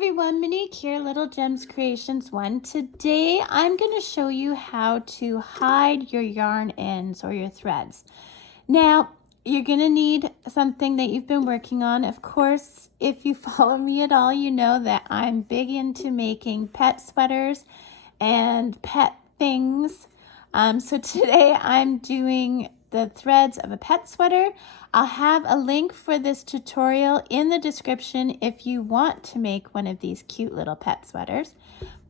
everyone, Monique here, Little Gems Creations 1. Today I'm going to show you how to hide your yarn ends or your threads. Now you're going to need something that you've been working on. Of course, if you follow me at all, you know that I'm big into making pet sweaters and pet things. So today I'm doing the threads of a pet sweater. I'll have a link for this tutorial in the description if you want to make one of these cute little pet sweaters.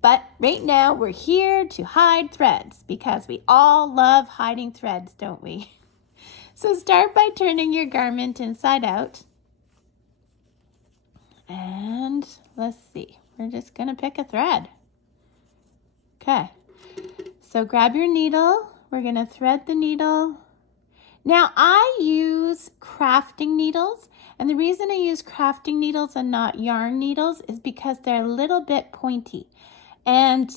But right now we're here to hide threads because we all love hiding threads, don't we? So start by turning your garment inside out. And let's see, we're just gonna pick a thread. Okay, so grab your needle. We're gonna thread the needle. Now I use crafting needles, and the reason I use crafting needles and not yarn needles is because they're a little bit pointy, and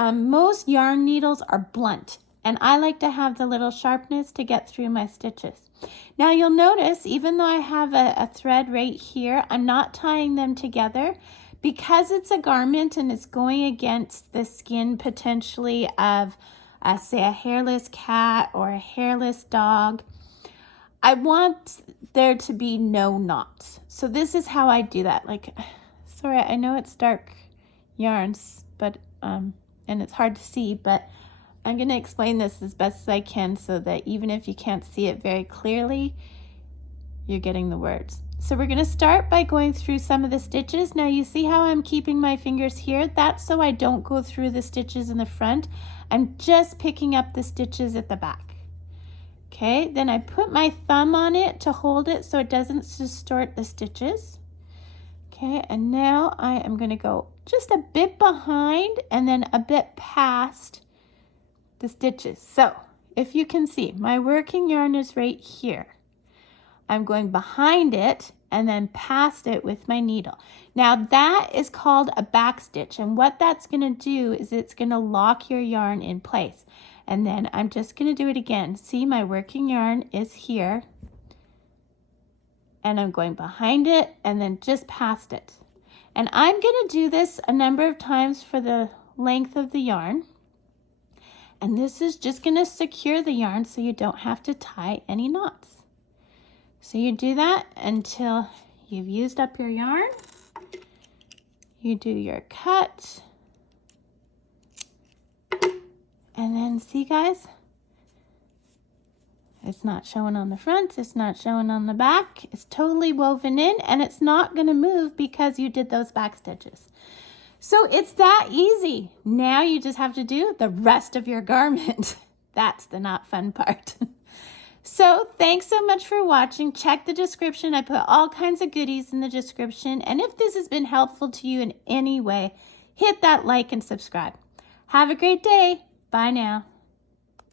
most yarn needles are blunt, and I like to have the little sharpness to get through my stitches. Now you'll notice, even though I have a thread right here, I'm not tying them together because it's a garment and it's going against the skin potentially of say a hairless cat or a hairless dog. I want there to be no knots. So this is how I do that. Like, sorry, I know it's dark yarns, but and it's hard to see, but I'm going to explain this as best as I can so that even if you can't see it very clearly, you're getting the words. So we're going to start by going through some of the stitches. Now you see how I'm keeping my fingers here? That's so I don't go through the stitches in the front. I'm just picking up the stitches at the back. Okay, then I put my thumb on it to hold it so it doesn't distort the stitches. Okay, and now I am going to go just a bit behind and then a bit past the stitches. So if you can see, my working yarn is right here. I'm going behind it and then past it with my needle. Now that is called a back stitch, and what that's going to do is it's going to lock your yarn in place. And then I'm just going to do it again. See, my working yarn is here and I'm going behind it and then just past it. And I'm going to do this a number of times for the length of the yarn. And this is just going to secure the yarn so you don't have to tie any knots. So you do that until you've used up your yarn. You do your cut. And then see, guys, it's not showing on the front, it's not showing on the back. It's totally woven in and it's not going to move because you did those back stitches. So it's that easy. Now you just have to do the rest of your garment. That's the not fun part. So thanks so much for watching. Check the description. I put all kinds of goodies in the description. And if this has been helpful to you in any way, hit that like and subscribe. Have a great day. Bye now.